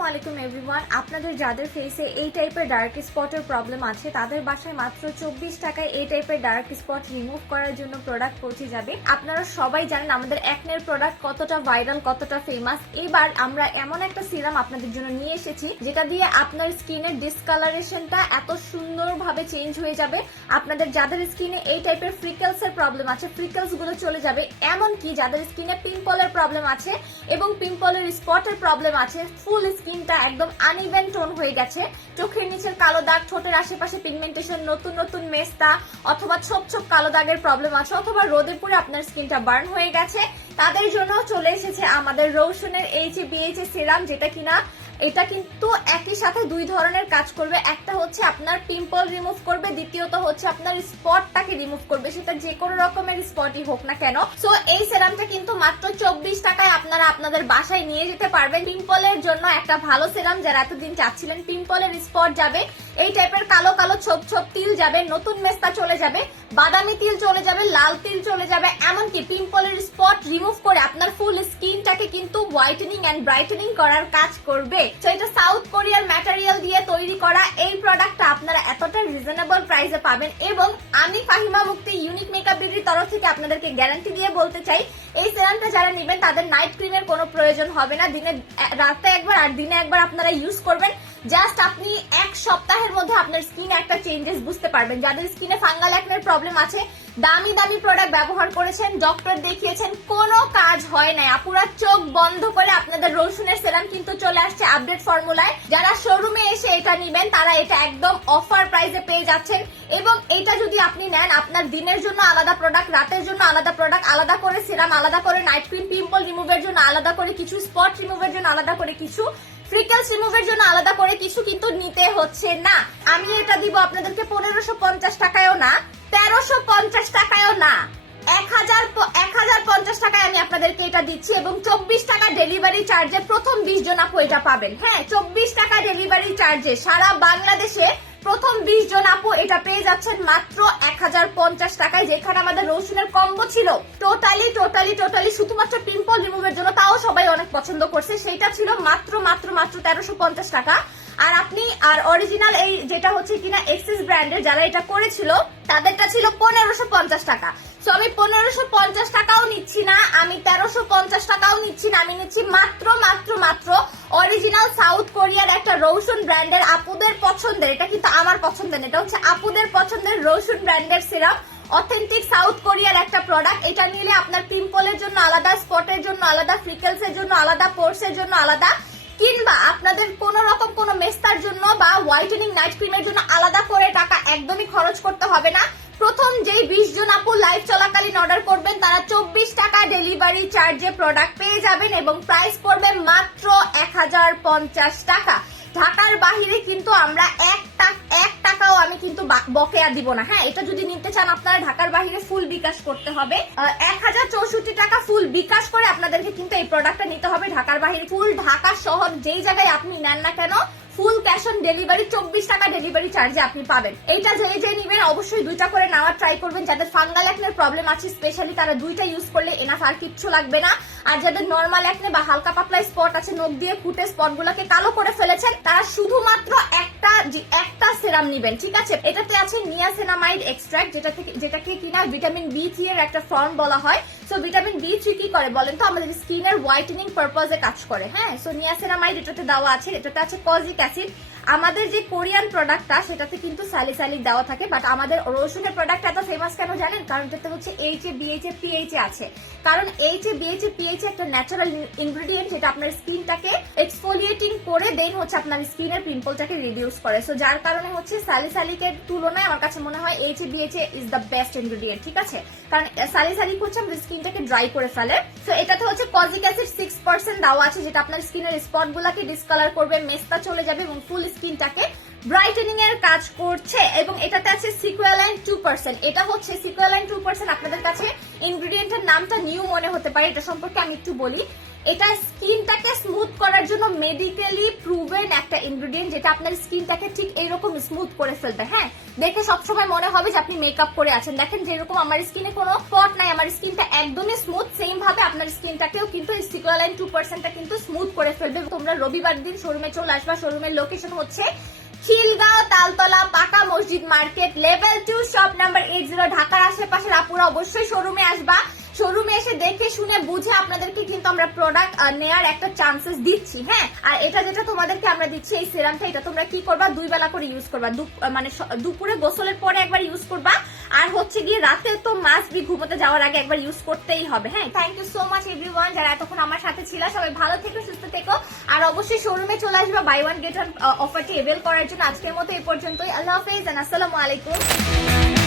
আসসালামু আলাইকুম এভরিওয়ান আপনাদের যাদের ফেসে এই টাইপের ডার্ক স্পটের প্রবলেম আছে, তাদের বাসায় মাত্র চব্বিশ টাকায় এই টাইপের ডার্ক স্পট রিমুভ করার জন্য প্রোডাক্ট পৌঁছে যাবে। আপনারা সবাই জানেন আমাদের একনের প্রোডাক্ট কতটা ভাইরাল কতটা ফেমাস এবার আমরা এমন একটা সিরাম আপনাদের জন্য নিয়ে এসেছি, যেটা দিয়ে আপনার স্কিনের ডিসকালারেশনটা এত সুন্দরভাবে চেঞ্জ হয়ে যাবে। আপনাদের যাদের স্কিনে এই টাইপের ফ্রিকেলস এর প্রবলেম আছে ফ্রিকেলসগুলো চলে যাবে। এমনকি যাদের স্কিনে পিম্পলের প্রবলেম আছে এবং পিম্পলের স্পটের প্রবলেম আছে ফুল স্কিনটা একদম আনইভেন টোন হয়ে গেছে। চোখের নিচের কালো দাগ, ঠোঁটের আশেপাশে পিগমেন্টেশন নতুন নতুন মেস্তা, অথবা ছোপ ছোপ কালো দাগের প্রবলেম আছে, অথবা রোদে পুরে আপনার স্কিনটা বার্ন হয়ে গেছে। তাদের জন্য চলে এসেছে আমাদের রৌশনের এইচ বিএইচ সিরাম যেটা কিনা এটা কিন্তু একই সাথে দুই ধরনের কাজ করবে। একটা হচ্ছে আপনার পিম্পল রিমুভ করবে, দ্বিতীয়ত হচ্ছে আপনার স্পটটাকে রিমুভ করবে। সেটা যে কোনো রকমের স্পটই হোক না কেন। সো এই সেরামটা কিন্তু মাত্র চব্বিশ টাকায় আপনারা আপনাদের বাসায় নিয়ে যেতে পারবেন। পিম্পলের জন্য একটা ভালো সেরাম যারা এতদিন চাচ্ছিলেন পিম্পলের স্পট যাবে। এই টাইপের কালো কালো ছোপ ছোপ তিল যাবে, নতুন মেস্তা চলে যাবে, বাদামি তিল চলে যাবে, লাল তিল চলে যাবে, এমনকি পিম্পলের স্পট রিমুভ করে আপনার ফুল স্কিনটাকে কিন্তু হোয়াইটেনিং এন্ড ব্রাইটেনিং করার কাজ করবে। তো এটা সাউথ কোরিয়ার ম্যাটেরিয়াল দিয়ে তৈরি করা এই প্রোডাক্টটা আপনারা এতটা রিজনেবল প্রাইসে পাবেন এবং আমি ফাহিমা মুক্তি ইউনিক মেকআপ বিউটির তরফ থেকে আপনাদেরকে গ্যারান্টি দিয়ে বলতে চাই, এই সেরামটা যারা নেবেন, তাদের নাইট ক্রিমের কোনো প্রয়োজন হবে না। দিনে, রাতে একবার আর দিনে একবার আপনারা ইউজ করবেন। জাস্ট আপনি এক সপ্তাহের মধ্যে আপনার স্কিনে একটা চেঞ্জেস বুঝতে পারবেন। যাদের স্কিনে ফাঙ্গাল একনের প্রবলেম আছে, দামি দামি প্রোডাক্ট ব্যবহার করেছেন ডক্টর দেখিয়েছেন, কোনো কাজ হয় নাই। আপুরা চোখ বন্ধ করে আপনাদের রসুনের সেরাম কিন্তু চলে আসছে আপডেট ফর্মুলায় যারা শোরুমে এসে এটা নিবেন, তারা এটা একদম অফার প্রাইসে পেয়ে যাচ্ছেন। এবং এটা যদি আপনি নেন, আপনার দিনের জন্য আলাদা প্রোডাক্ট রাতের জন্য আলাদা প্রোডাক্ট আলাদা করে সিরাম আলাদা করে নাইট ক্রিম পিম্পল রিমুভের জন্য আলাদা করে কিছু স্পট রিমুভের জন্য আলাদা করে কিছু ফ্রিকেলস রিমুভের জন্য আলাদা করে কিছু কিন্তু নিতে হচ্ছে না। আমি এটা দিব আপনাদেরকে পনেরোশো পঞ্চাশ টাকায়ও না, তেরোশো পঞ্চাশ টাকায়ও না। এক হাজার এক হাজার পঞ্চাশ টাকায় আমি আপনাদেরকে এটা দিচ্ছি এবং চব্বিশ টাকা ডেলিভারি চার্জে প্রথম বিশ জন আপু এটা পাবেন। হ্যাঁ চব্বিশ টাকা ডেলিভারি চার্জে সারা বাংলাদেশে প্রথম বিশ জন আপু পেয়ে যাচ্ছেন মাত্র এক হাজার পঞ্চাশ টাকায়, যেখানে আমাদের রসুনের কম্বো ছিল। টোটালি টোটালি টোটালি শুধুমাত্র পিম্পল রিমুভের জন্য, তাও সবাই অনেক পছন্দ করছে। সেইটা ছিল মাত্র মাত্র মাত্র তেরোশো পঞ্চাশ টাকা। আর আপনি, আর অরিজিনাল এই যেটা হচ্ছে কিনা এক্সিস ব্র্যান্ডের যারা এটা করেছিল, তাদেরটা ছিল পনেরোশো পঞ্চাশ টাকা। সো আমি পনেরোশো পঞ্চাশ টাকাও নিচ্ছি না, আমি তেরোশো পঞ্চাশ টাকাও নিচ্ছি না, আমি নিচ্ছি মাত্র মাত্র মাত্র অরিজিনাল সাউথ কোরিয়ার একটা রৌশন ব্র্যান্ডের আপুদের পছন্দের, এটা কিন্তু আমার পছন্দের এটা হচ্ছে আপুদের পছন্দের রৌশন ব্র্যান্ডের সিরাপ অথেন্টিক সাউথ কোরিয়ার একটা প্রোডাক্ট এটা নিলে আপনার পিম্পলের জন্য আলাদা, স্পটের জন্য আলাদা ফ্রিকেলস এর জন্য আলাদা পোর্স এর জন্য আলাদা, কিংবা আপনাদের কোন রকম কোন মেস্তার জন্য বা হোয়াইটেনিং নাইট ক্রিমের জন্য আলাদা করে টাকা একদমই খরচ করতে হবে না। প্রথম যেই বিশ জন আপু লাইভ চলাকালীন অর্ডার করবেন, তারা চব্বিশ টাকা ডেলিভারি চার্জে প্রোডাক্ট পেয়ে যাবেন এবং প্রাইস পড়বে মাত্র এক হাজার পঞ্চাশ টাকা। ঢাকার বাহিরে কিন্তু আমরা এক টাকা এক টাকাও আমি কিন্তু বকেয়া দিব না। হ্যাঁ এটা যদি নিতে চান আপনারা ঢাকার বাহিরে ফুল বিকাশ করতে হবে। এক হাজার চৌষট্টি টাকা ফুল বিকাশ করে আপনাদেরকে কিন্তু এই প্রোডাক্টটা নিতে হবে। ঢাকার বাহিরে ফুল ঢাকা শহর যেই জায়গায় আপনি নেন না কেন ফুল ক্যাশ অন ডেলিভারি, চব্বিশ টাকা ডেলিভারি চার্জে আপনি পাবেন। এইটা যে যে নিবেন, অবশ্যই দুইটা করে নেওয়ার ট্রাই করবেন। যাদের ফাঙ্গাল একনের প্রবলেম আছে স্পেশালি তারা দুইটা ইউজ করলে এনাফ আর কিচ্ছু লাগবে না। আর যাদের নর্মাল একনে বা হালকা পাতলা স্পট আছে, নখ দিয়ে ফুটে স্পট গুলোকে কালো করে ফেলেছেন, তারা শুধুমাত্র একটা একটা সেরাম নিবেন, ঠিক আছে? এটাতে আছে নিয়াসেনামাইড এক্সট্রাক্ট যেটা থেকে, যেটাকে কিনা ভিটামিন বি থ্রি এর একটা ফর্ম বলা হয়। সো ভিটামিন বি থ্রি কি করে বলেন তো? আমাদের স্কিনের হোয়াইটেনিং পারপাজে কাজ করে হ্যাঁ? সো নিয়াসেনামাইড এটাতে দেওয়া আছে এটাতে আছে কজিক অ্যাসিড আমাদের যে কোরিয়ান প্রোডাক্টটা সেটাতে কিন্তু স্যালিসালিক দেওয়া থাকে বাট আমাদের রসুনের প্রোডাক্ট এত ফেমাস কেন জানেন? কারণ এটাতে হচ্ছে H A BH A PH আছে। কারণ H A BH A PH একটা ন্যাচারাল ইনগ্রিডিয়েন্ট যেটা আপনার স্কিনটাকে এক্সফোলিয়েটিং করে দেন হচ্ছে আপনার স্কিনের পিম্পলটাকে রিডিউস করে। সো যার কারণে হচ্ছে স্যালিসালিকের তুলনায় আমার কাছে মনে হয় H A BH A is the best ingredient ঠিক আছে? কারণ স্যালিসালিক হচ্ছে আমাদের স্কিনটাকে ড্রাই করে ফেলে। তো এটাতে হচ্ছে কজিক অ্যাসিড সিক্স পার্সেন্ট দেওয়া আছে, যেটা আপনার স্কিনের স্পট গুলাকে ডিসকালার করবে মেস্তা চলে যাবে এবং ফুল স্কিনটাকে ব্রাইটেনিং এর কাজ করছে এবং এটাতে আছে সিকুয়ালাইন টু পার্সেন্ট এটা হচ্ছে সিকুয়ালাইন টু পার্সেন্ট আপনাদের কাছে ইনগ্রিডিয়েন্টের নামটা নিউ মনে হতে পারে, এটা সম্পর্কে আমি একটু বলি। এটা স্কিনটাকে স্মুথ করার জন্য মেডিকেলি প্রুভেন একটা ইনগ্রেডিয়েন্ট যেটা আপনার স্কিনটাকে ঠিক এইরকম স্মুথ করে ফেলবে হ্যাঁ? দেখে সবসময় মনে হবে যে আপনি মেকআপ করে আছেন। দেখেন যেরকম আমার স্কিনে কোনো স্পট নাই, আমার স্কিনটা একদমই স্মুথ সেম ভাবে আপনার স্কিনটাকেও কিন্তু সিকোলাইন টু পার্সেন্টটা কিন্তু স্মুথ করে ফেলবে। তোমরা রবিবার দিন শোরুমে চলে আসবা শোরুমের লোকেশন হচ্ছে খিলগাঁও তালতলা, পাকা মসজিদ market level two shop number eight zero ঢাকার আশেপাশের আপুরা অবশ্যই শোরুমে আসবা। শোরুমে এসে দেখে শুনে বুঝে আপনাদেরকে কিন্তু আমরা প্রোডাক্ট নেয়ার একটা চান্সেস দিচ্ছি হ্যাঁ? আর এটা যেটা তোমাদেরকে আমরা দিচ্ছি, এই সিরামটা এটা তোমরা কি করবা? দুই বেলা করে ইউজ করবা। মানে দুপুরে গোসলের পরে একবার ইউজ করবা। আর হচ্ছে গিয়ে রাতে তো মাস্ট বি ঘুমোতে যাওয়ার আগে একবার ইউজ করতেই হবে হ্যাঁ? Thank you so much everyone যারা এতক্ষণ আমার সাথে ছিল, সবাই ভালো থেকো, সুস্থ থেকো। আর অবশ্যই শোরুমে চলে আসবা বাই ওয়ান গেট ওয়ান অফারটি এভেল করার জন্য। আজকের মতো এই পর্যন্তই। আল্লাহ হাফেজ আসসালামু আলাইকুম।